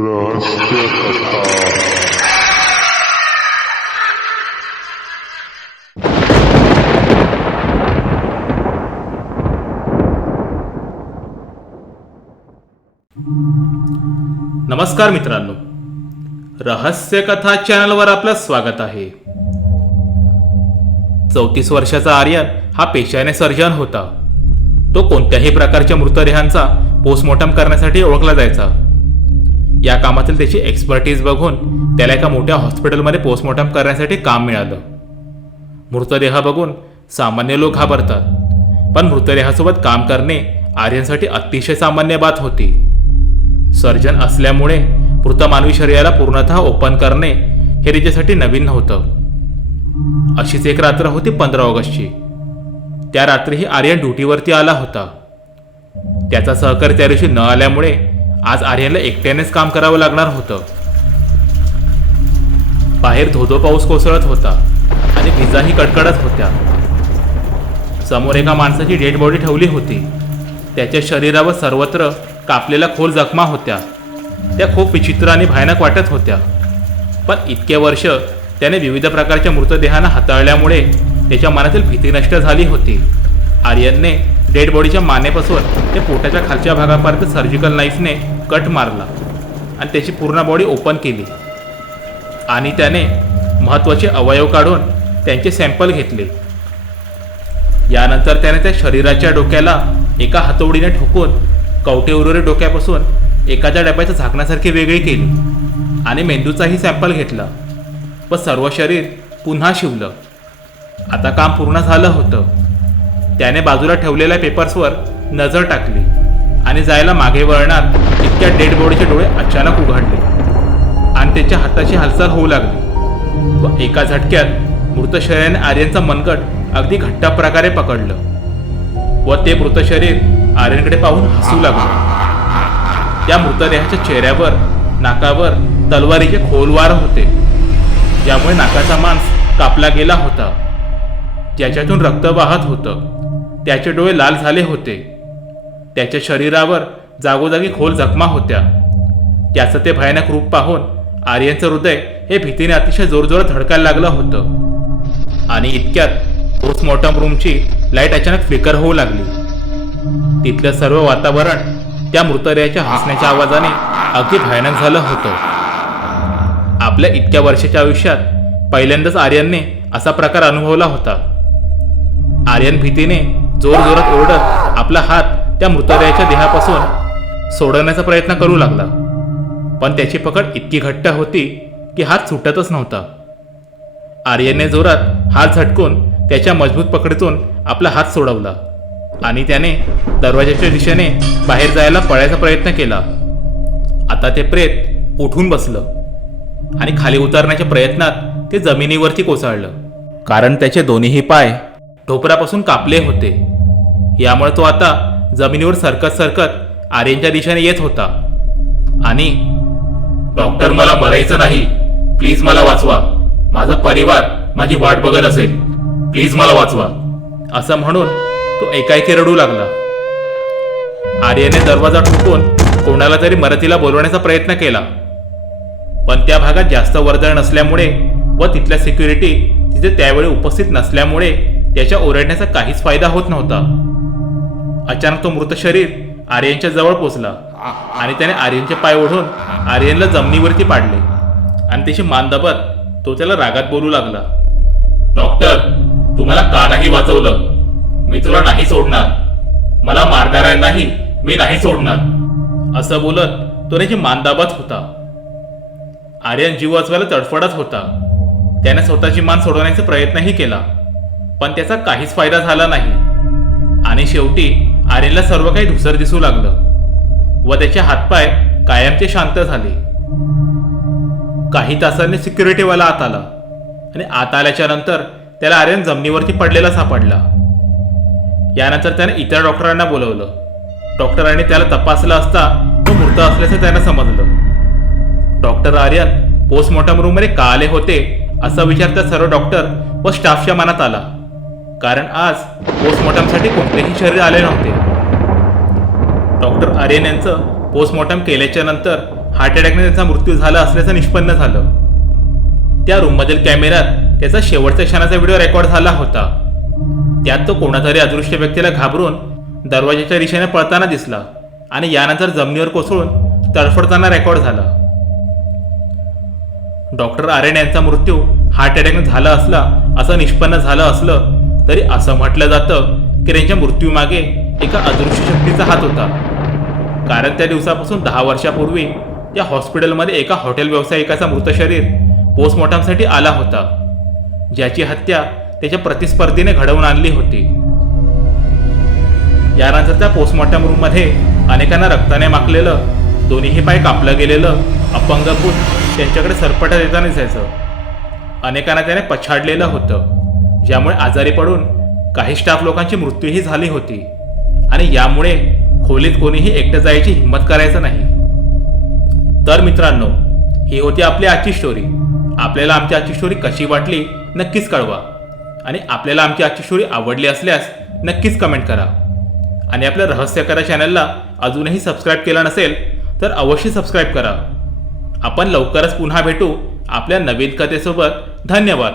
रहस्य कथा नमस्कार मित्रांनो. रहस्य कथा चॅनलवर आपलं स्वागत आहे. चौतीस वर्षाचा आर्यन हा पेशाने सर्जन होता. तो कोणत्याही प्रकारच्या मृतदेहांचा पोस्टमॉर्टम करण्यासाठी ओळखला जायचा. या कामातील त्याची एक्सपर्टीज बघून त्याला एका मोठ्या हॉस्पिटलमध्ये पोस्टमॉर्टम करण्यासाठी काम मिळालं. मृतदेह बघून सामान्य लोक घाबरतात पण मृतदेहासोबत काम करणे आर्यनसाठी अतिशय सामान्य बात होती. सर्जन असल्यामुळे मृत मानवी शरीराला पूर्णतः ओपन करणे हे त्याच्यासाठी नवीन नव्हतं. अशीच एक रात्र होती पंधरा ऑगस्टची. त्या रात्रीही आर्यन ड्युटीवरती आला होता. त्याचा सहकारी त्या दिवशी न आल्यामुळे आज आर्यनला एकट्यानेच काम करावं लागणार होतं. बाहेर धोधो पाऊस कोसळत होता आणि विजाही कडकडत होत्या. समोर एका माणसाची डेड बॉडी ठेवली होती. त्याच्या शरीरावर सर्वत्र कापलेल्या खोल जखमा होत्या. त्या खूप विचित्र आणि भयानक वाटत होत्या. पण इतके वर्ष त्याने विविध प्रकारच्या मृतदेहांना हाताळल्यामुळे त्याच्या मनातील भीती नष्ट झाली होती. आर्यनने डेड बॉडीच्या मानेपासून ते पोटाच्या खालच्या भागापर्यंत सर्जिकल नाईफने कट मारला. आणि त्याची पूर्ण बॉडी ओपन केली. आणि त्याने महत्त्वाचे अवयव काढून त्यांचे सॅम्पल घेतले. यानंतर त्याने त्या शरीराच्या डोक्याला एका हातोडीने ठोकून कवटे उरुरे डोक्यापासून एखाद्या डब्याचं झाकण्यासारखी वेगळी केली. आणि मेंदूचाही सॅम्पल घेतला. व सर्व शरीर पुन्हा शिवलं. आता काम पूर्ण झालं होतं. त्याने बाजूला ठेवलेल्या पेपर्सवर नजर टाकली आणि जायला मागे वळणार इतक्या डेड बॉडीचे डोळे अचानक उघडले. आणि त्याच्या हाताची हालचाल होऊ लागली. व एका झटक्यात मृत शरीराने आर्यनचा मनगट अगदी घट्ट प्रकारे पकडलं. व ते मृत शरीर आर्यनकडे पाहून हसू लागलं. त्या मृतदेहाच्या चेहऱ्यावर नाकावर तलवारीचे खोलवार होते. ज्यामुळे नाकाचा मांस कापला गेला होता. ज्याच्यातून रक्त वाहत होतं. त्याचे डोळे लाल झाले होते. त्याच्या शरीरावर जागोजागी खोल जखमा होत्या. त्याचं ते भयानक रूप पाहून आर्यनचं हृदय हे भीतीने अतिशय जोरजोरात धडकायला लागलं होतं. आणि इतक्यात पोस्टमॉर्टम रूमची लाइट अचानक फ्लिकर होऊ लागली. तिथलं सर्व वातावरण त्या मृतदेहाच्या हसण्याच्या आवाजाने अगदी भयानक झालं होतं. आपल्या इतक्या वर्षाच्या आयुष्यात पहिल्यांदाच आर्यनने असा प्रकार अनुभवला होता. आर्यन भीतीने जोर जोरात ओरडत आपला हात त्या मृतदेहाच्या देहापासून सोडवण्याचा प्रयत्न करू लागला. पण त्याची पकड इतकी घट्ट होती की हात सुटतच नव्हता. आर्यनने जोरात हात झटकून त्याच्या मजबूत पकडीतून आपला हात सोडवला आणि त्याने दरवाजाच्या दिशेने बाहेर जायला पळायचा प्रयत्न केला. आता ते प्रेत उठून बसलं आणि खाली उतरण्याच्या प्रयत्नात ते जमिनीवरती कोसळलं. कारण त्याचे दोन्हीही पाय ढोपरापासून कापले होते. यामुळे तो आता जमिनीवर सरकत सरकत आर्यनच्या दिशेने येत होता. आणि डॉक्टर मला मरायचं नाही. प्लीज मला वाचवा. माझा परिवार माझी वाट बघत असेल. प्लीज मला वाचवा. असं म्हणून तो एकाएकी रडू लागला. आर्यने दरवाजा ठोकून कोणाला तरी मराठीला बोलवण्याचा प्रयत्न केला. पण त्या भागात जास्त वर्दळ नसल्यामुळे व तिथल्या सिक्युरिटी तिथे त्यावेळी उपस्थित नसल्यामुळे त्याच्या ओरडण्याचा काहीच फायदा होत नव्हता. अचानक तो मृत शरीर आर्यनच्या जवळ पोचला. आणि त्याने आर्यनचे पाय ओढून आर्यनला जमिनीवरती पाडले. आणि त्याची मान दाबत तो त्याला रागात बोलू लागला. डॉक्टर तुम्हाला का नाही वाचवलं. मी तुला नाही सोडणार. मला मारणाऱ्यांनाही मी नाही सोडणार. असं बोलत तो त्याची मान दाबत होता. आर्यन जीव वाचवायला तडफडत होता. त्याने स्वतःची मान सोडवण्याचा प्रयत्नही केला. पण त्याचा काहीच फायदा झाला नाही. आणि शेवटी आर्यनला सर्व काही धुसर दिसू लागलं. व त्याचे हातपाय कायमचे शांत झाले. काही तासांनी सिक्युरिटीवाला आत आला. आणि आत आल्याच्यानंतर त्याला आर्यन जमिनीवरती पडलेला सापडला. यानंतर त्याने इतर डॉक्टरांना बोलवलं. डॉक्टरांनी त्याला तपासलं असता तो मृत असल्याचं त्यानं समजलं. डॉक्टर आर्यन पोस्टमॉर्टम रूममध्ये का आले होते असा विचार त्या सर्व डॉक्टर व स्टाफच्या मनात आला. कारण आज पोस्टमॉर्टमसाठी कोणतेही शरीर आले नव्हते. डॉक्टर आर्यन यांचं पोस्टमॉर्टम केल्याच्यानंतर हार्ट अटॅकने त्यांचा मृत्यू झाला असल्याचं निष्पन्न झालं. त्या रूममधील कॅमेऱ्यात त्याचा शेवटच्या क्षणाचा व्हिडिओ रेकॉर्ड झाला होता. त्यात तो कोणातरी अदृश्य व्यक्तीला घाबरून दरवाजाच्या दिशेने पळताना दिसला आणि यानंतर जमिनीवर कोसळून तडफडताना रेकॉर्ड झाला. डॉक्टर आर्यन यांचा मृत्यू हार्ट अटॅकने झाला असला असं निष्पन्न झालं असलं तरी असं म्हटलं जातं की त्यांच्या मृत्यूमागे एका अदृश्य शक्तीचा हात होता. कारण त्या दिवसापासून दहा वर्षापूर्वी त्या हॉस्पिटलमध्ये एका हॉटेल व्यावसायिकाचा मृत शरीर पोस्टमॉर्टमसाठी आला होता ज्याची हत्या त्याच्या प्रतिस्पर्धीने घडवून आणली होती. यानंतर त्या पोस्टमॉर्टम रूममध्ये अनेकांना रक्ताने माखलेलं दोन्हीही पाय कापलं गेलेलं अपंगभूत त्यांच्याकडे सरपटत येताना दिसायचं. अनेकांना त्याने पछाडलेलं होतं. ज्यामुळे आजारी पडून काही स्टाफ लोकांची मृत्यूही झाली होती. आणि यामुळे खोलीत कोणीही एकटं जायची हिंमत करायचं नाही. तर मित्रांनो ही होती आपली आजची स्टोरी आपल्याला आमची आजची स्टोरी कशी वाटली नक्कीच कळवा. आणि आपल्याला आमची आजची स्टोरी आवडली असल्यास नक्कीच कमेंट करा. आणि आपल्या रहस्य करा चॅनलला अजूनही सबस्क्राईब केलं नसेल तर अवश्य सबस्क्राईब करा. आपण लवकरच पुन्हा भेटू आपल्या नवीन कथेसोबत. धन्यवाद.